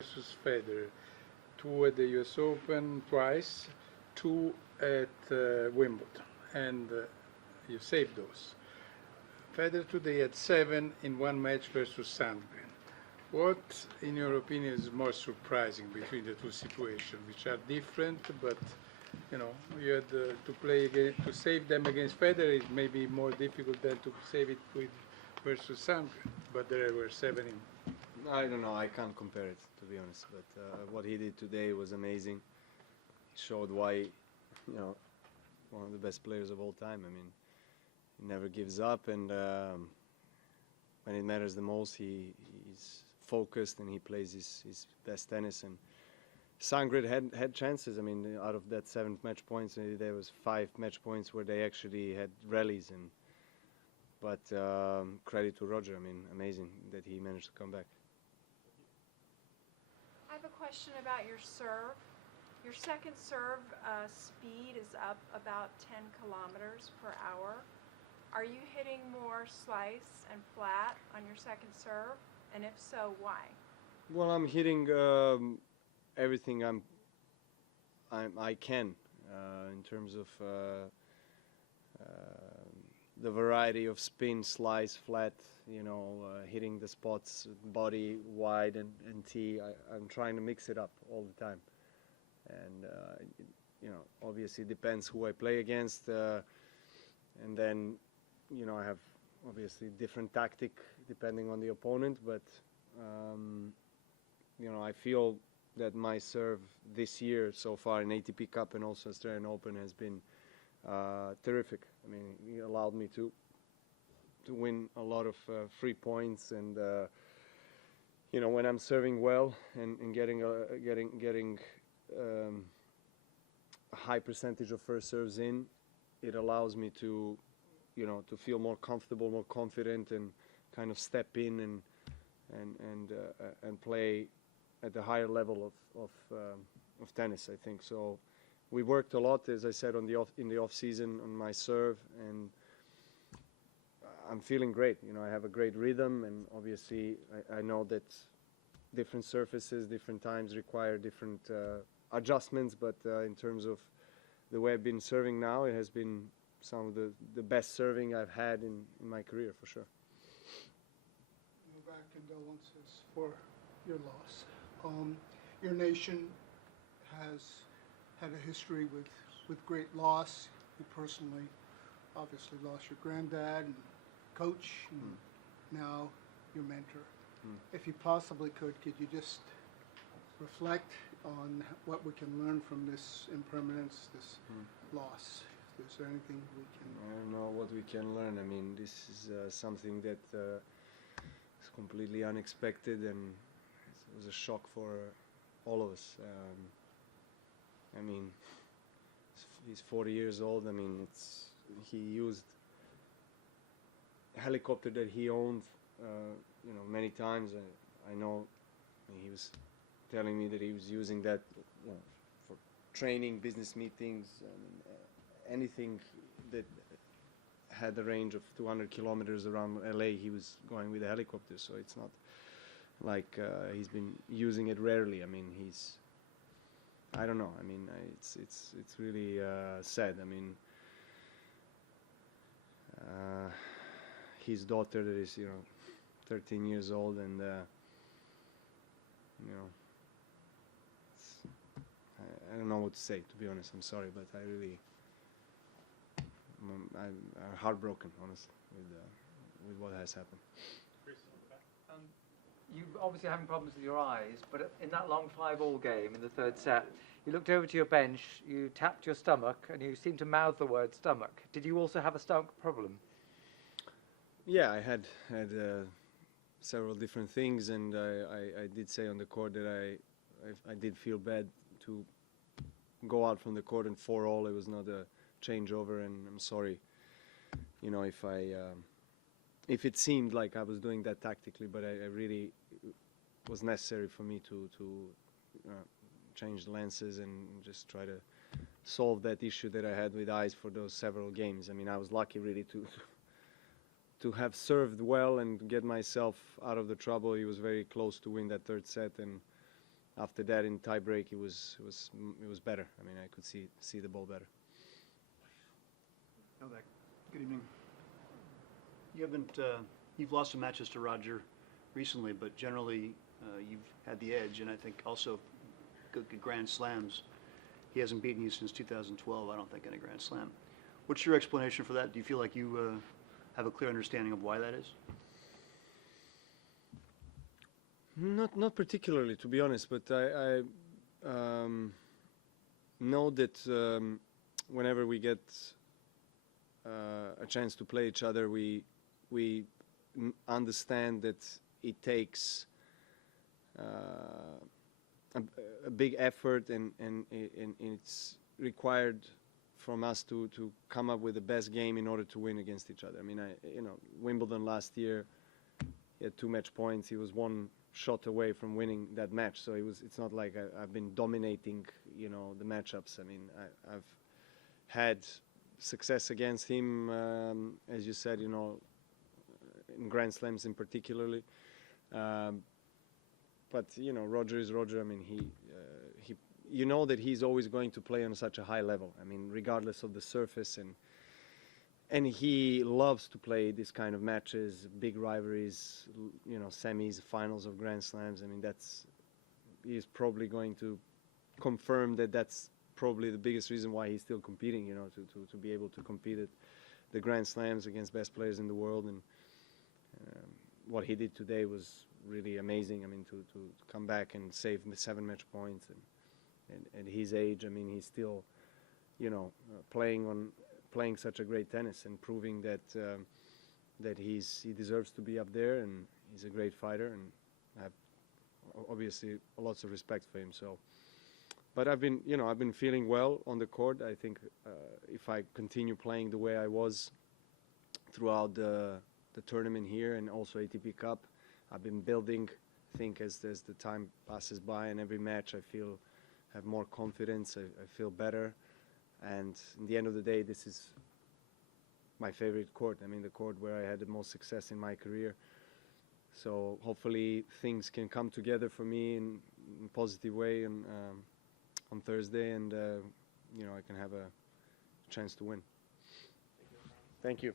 versus Federer. Two at the US Open twice, two at Wimbledon, and you saved those. Federer today had seven in one match versus Sandgren. What, in your opinion, is more surprising between the two situations, which are different, but you had to play again to save them against Federer is maybe more difficult than to save it with versus Sandgren. But there were seven in. I don't know. I can't compare it, to be honest. But what he did today was amazing. Showed why, one of the best players of all time. I mean, he never gives up, and when it matters the most, he's focused and he plays his best tennis. And Sangrid had chances. I mean, out of that 7 match points, there was 5 match points where they actually had rallies. But credit to Roger. I mean, amazing that he managed to come back. I have a question about your serve. Your second serve speed is up about 10 kilometers per hour. Are you hitting more slice and flat on your second serve? And if so, why? Well, I'm hitting everything I can in terms of the variety of spin, slice, flat, hitting the spots, body, wide, and tee. I'm trying to mix it up all the time. And, obviously it depends who I play against. And then, I have obviously different tactic depending on the opponent. But, I feel that my serve this year so far in ATP Cup and also Australian Open has been terrific. I mean, he allowed me to win a lot of free points, and when I'm serving well and getting a high percentage of first serves in, it allows me to feel more comfortable, more confident, and kind of step in and play at the higher level of tennis, I think. So we worked a lot, as I said, in the off season on my serve, and I'm feeling great. I have a great rhythm, and obviously I know that different surfaces, different times require different adjustments. But in terms of the way I've been serving now, it has been some of the best serving I've had in my career, for sure. Novak, condolences for your loss. Your nation has had a history with great loss. You personally obviously lost your granddad and coach, and now your mentor. If you possibly could you just reflect on what we can learn from this impermanence, this loss? Is there anything we can... I don't know what we can learn. I mean, this is something that is completely unexpected, and it was a shock for all of us. I mean, he's 40 years old. I mean, he used a helicopter that he owned, many times. I know he was telling me that he was using that for training, business meetings, anything that had a range of 200 kilometers around LA, he was going with a helicopter. So it's not like he's been using it rarely. I mean, I don't know. I mean, it's really sad. I mean, his daughter that is 13 years old, and I don't know what to say, to be honest. I'm sorry, but I'm heartbroken, honestly, with what has happened. You obviously having problems with your eyes, but in that long 5-all game in the third set, you looked over to your bench, you tapped your stomach, and you seemed to mouth the word stomach. Did you also have a stomach problem? Yeah, I had several different things, and I did say on the court that I did feel bad to go out from the court in 4-all. It was not a changeover, and I'm sorry, if it seemed like I was doing that tactically, but I really was necessary for me to change the lenses and just try to solve that issue that I had with eyes for those several games. I mean, I was lucky really to have served well and get myself out of the trouble. He was very close to win that third set, and after that in tie break it was better. I mean, I could see the ball better. Novak, good evening. You've lost some matches to Roger recently, but generally you've had the edge, and I think also good Grand Slams. He hasn't beaten you since 2012, I don't think, in a Grand Slam. What's your explanation for that? Do you feel like you have a clear understanding of why that is? Not particularly, to be honest, but I know that whenever we get a chance to play each other, we understand that it takes a big effort, and it's required from us to come up with the best game in order to win against each other. I mean, Wimbledon last year, he had 2 match points. He was 1 shot away from winning that match. So it's not like I've been dominating, the matchups. I mean, I've had success against him, as you said, in Grand Slams in particularly. But Roger is Roger. I mean, he that he's always going to play on such a high level. I mean, regardless of the surface, and he loves to play this kind of matches, big rivalries, semis, finals of Grand Slams. I mean, he's probably going to confirm that that's probably the biggest reason why he's still competing. To be able to compete at the Grand Slams against best players in the world, and what he did today was really amazing. I mean, to come back and save 7 match points, and at his age, I mean, he's still, playing such a great tennis and proving that he deserves to be up there, and he's a great fighter, and I have obviously lots of respect for him. So, but I've been feeling well on the court. I think if I continue playing the way I was throughout the tournament here and also ATP Cup, I've been building. I think as the time passes by and every match, I have more confidence. I feel better, and in the end of the day, this is my favorite court. I mean, the court where I had the most success in my career. So hopefully things can come together for me in a positive way on Thursday, and I can have a chance to win. Thank you.